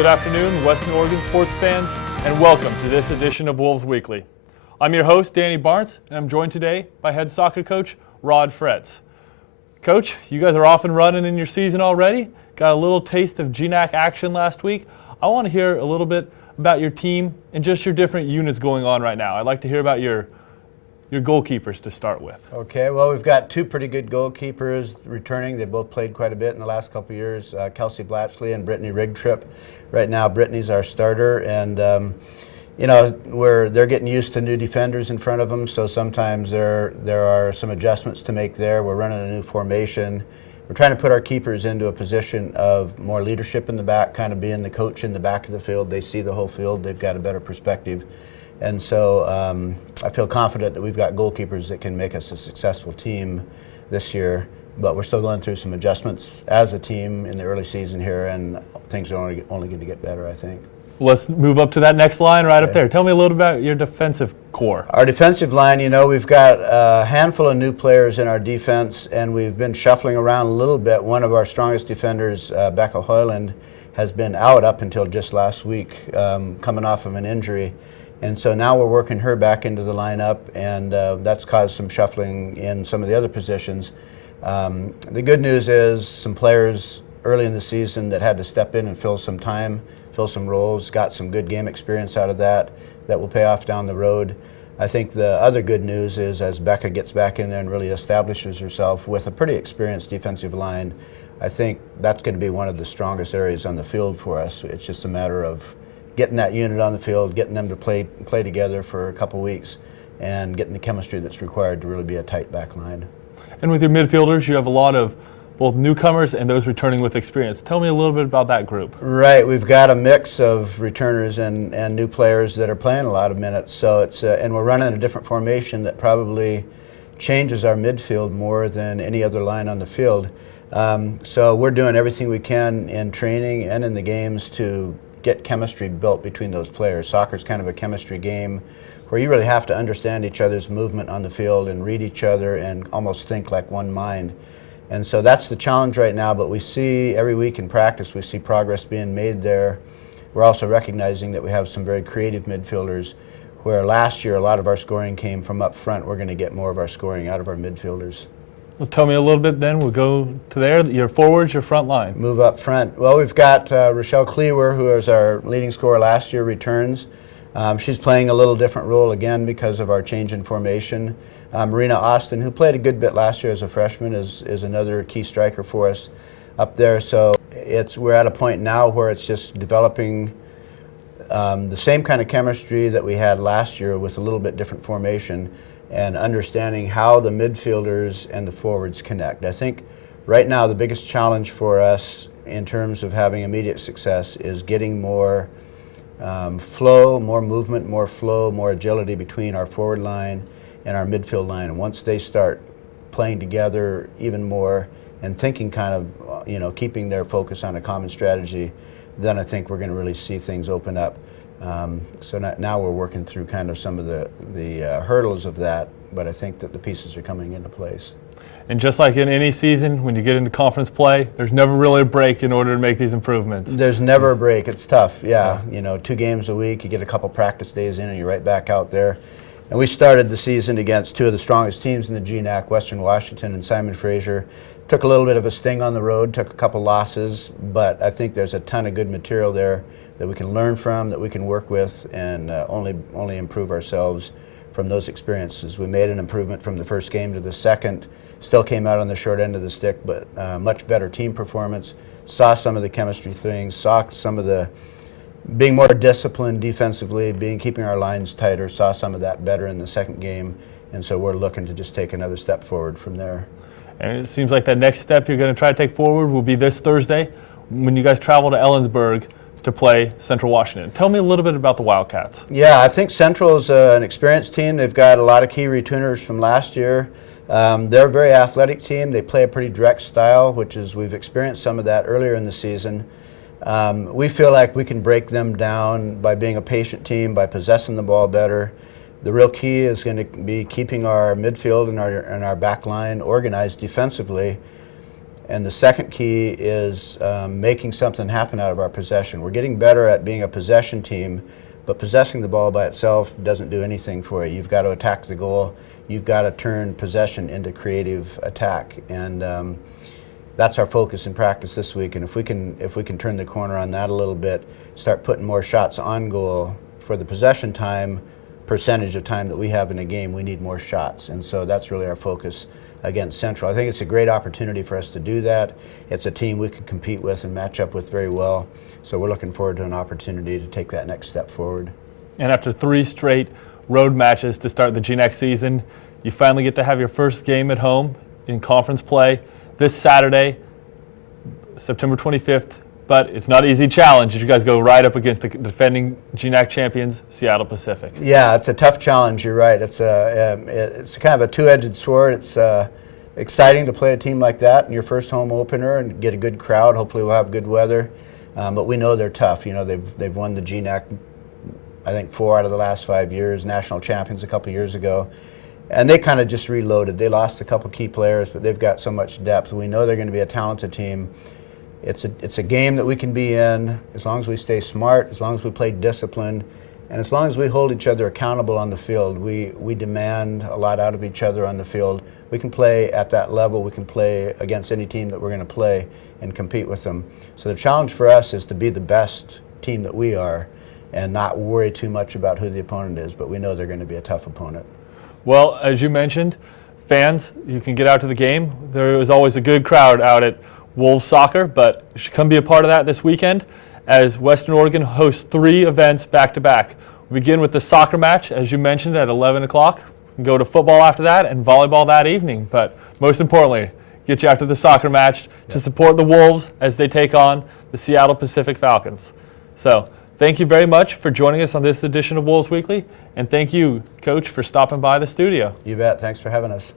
good afternoon, Western Oregon sports fans, and welcome to this edition of Wolves Weekly. I'm your host, Danny Barnes, and I'm joined today by head soccer coach Rod Fretz. Coach, you guys are off and running in your season already. Got a little taste of GNAC action last week. I want to hear a little bit about your team and just your different units going on right now. I'd like to hear about your goalkeepers to start with. Okay, well, we've got two pretty good goalkeepers returning. They both played quite a bit in the last couple of years, Kelsey Blatchley and Brittany Rigtrip. Right now, Brittany's our starter, and they're getting used to new defenders in front of them, so sometimes there are some adjustments to make there. We're running a new formation. We're trying to put our keepers into a position of more leadership in the back, kind of being the coach in the back of the field. They see the whole field. They've got a better perspective. And so I feel confident that we've got goalkeepers that can make us a successful team this year, but we're still going through some adjustments as a team in the early season here, and things are only going to get better, I think. Let's move up to that next line right up there. Tell me a little about your defensive core. Our defensive line, we've got a handful of new players in our defense, and we've been shuffling around a little bit. One of our strongest defenders, Becca Hoyland, has been out up until just last week, coming off of an injury. And so now we're working her back into the lineup, and that's caused some shuffling in some of the other positions. The good news is some players early in the season that had to step in and fill some time, fill some roles, got some good game experience out of that will pay off down the road. I think the other good news is as Becca gets back in there and really establishes herself with a pretty experienced defensive line, I think that's going to be one of the strongest areas on the field for us. It's just a matter of getting that unit on the field, getting them to play together for a couple weeks, and getting the chemistry that's required to really be a tight back line. And with your midfielders, you have a lot of both newcomers and those returning with experience. Tell me a little bit about that group. Right, we've got a mix of returners and new players that are playing a lot of minutes. So it's and we're running a different formation that probably changes our midfield more than any other line on the field. So we're doing everything we can in training and in the games to get chemistry built between those players. Soccer's kind of a chemistry game where you really have to understand each other's movement on the field and read each other and almost think like one mind. And so that's the challenge right now, but we see every week in practice, we see progress being made there. We're also recognizing that we have some very creative midfielders, where last year a lot of our scoring came from up front. We're going to get more of our scoring out of our midfielders. Well, tell me a little bit then. We'll go to there. Your forwards, your front line. Move up front. Well, we've got Rochelle Cleaver, who was our leading scorer last year, returns. She's playing a little different role again because of our change in formation. Marina Austin, who played a good bit last year as a freshman, is another key striker for us up there. So we're at a point now where it's just developing the same kind of chemistry that we had last year with a little bit different formation, and understanding how the midfielders and the forwards connect. I think right now the biggest challenge for us in terms of having immediate success is getting more flow, more movement, more flow, more agility between our forward line and our midfield line. And once they start playing together even more and thinking kind of, keeping their focus on a common strategy, then I think we're going to really see things open up. So now we're working through kind of some of the hurdles of that, but I think that the pieces are coming into place. And just like in any season, when you get into conference play, there's never really a break in order to make these improvements. There's never a break. It's tough, yeah. 2 games a week, you get a couple practice days in, and you're right back out there. And we started the season against 2 of the strongest teams in the GNAC, Western Washington and Simon Fraser. Took a little bit of a sting on the road, took a couple losses, but I think there's a ton of good material there that we can learn from, that we can work with, and only improve ourselves from those experiences. We made an improvement from the first game to the second. Still came out on the short end of the stick, but much better team performance. Saw some of the chemistry things, saw some of the being more disciplined defensively, keeping our lines tighter, saw some of that better in the second game, and so we're looking to just take another step forward from there. And it seems like that next step you're going to try to take forward will be this Thursday when you guys travel to Ellensburg to play Central Washington. Tell me a little bit about the Wildcats. Yeah, I think Central is an experienced team. They've got a lot of key returners from last year. They're a very athletic team. They play a pretty direct style, which is we've experienced some of that earlier in the season. We feel like we can break them down by being a patient team, by possessing the ball better. The real key is going to be keeping our midfield and our back line organized defensively. And the second key is making something happen out of our possession. We're getting better at being a possession team, but possessing the ball by itself doesn't do anything for you. You've got to attack the goal. You've got to turn possession into creative attack. And that's our focus in practice this week. And if we can turn the corner on that a little bit, start putting more shots on goal for the possession time, percentage of time that we have in a game, we need more shots. And so that's really our focus against Central. I think it's a great opportunity for us to do that. It's a team we can compete with and match up with very well. So we're looking forward to an opportunity to take that next step forward. And after 3 straight road matches to start the GNAC season, you finally get to have your first game at home in conference play this Saturday, September 25th. But it's not an easy challenge. You guys go right up against the defending GNAC champions, Seattle Pacific. Yeah, it's a tough challenge. You're right. It's kind of a two-edged sword. It's exciting to play a team like that in your first home opener and get a good crowd. Hopefully, we'll have good weather. But we know they're tough. You know, they've won the GNAC, I think, 4 out of the last 5 years. National champions a couple years ago, and they kind of just reloaded. They lost a couple key players, but they've got so much depth. We know they're going to be a talented team. It's a game that we can be in as long as we stay smart, as long as we play disciplined, and as long as we hold each other accountable on the field. We demand a lot out of each other on the field. We can play at that level. We can play against any team that we're going to play and compete with them. So the challenge for us is to be the best team that we are and not worry too much about who the opponent is, but we know they're going to be a tough opponent. Well, as you mentioned, fans, you can get out to the game. There is always a good crowd out at Wolves Soccer, but you should come be a part of that this weekend as Western Oregon hosts 3 events back-to-back. We begin with the soccer match, as you mentioned, at 11 o'clock. We can go to football after that and volleyball that evening, but most importantly, get you out to the soccer match to support the Wolves as they take on the Seattle Pacific Falcons. So thank you very much for joining us on this edition of Wolves Weekly, and thank you, Coach, for stopping by the studio. You bet. Thanks for having us.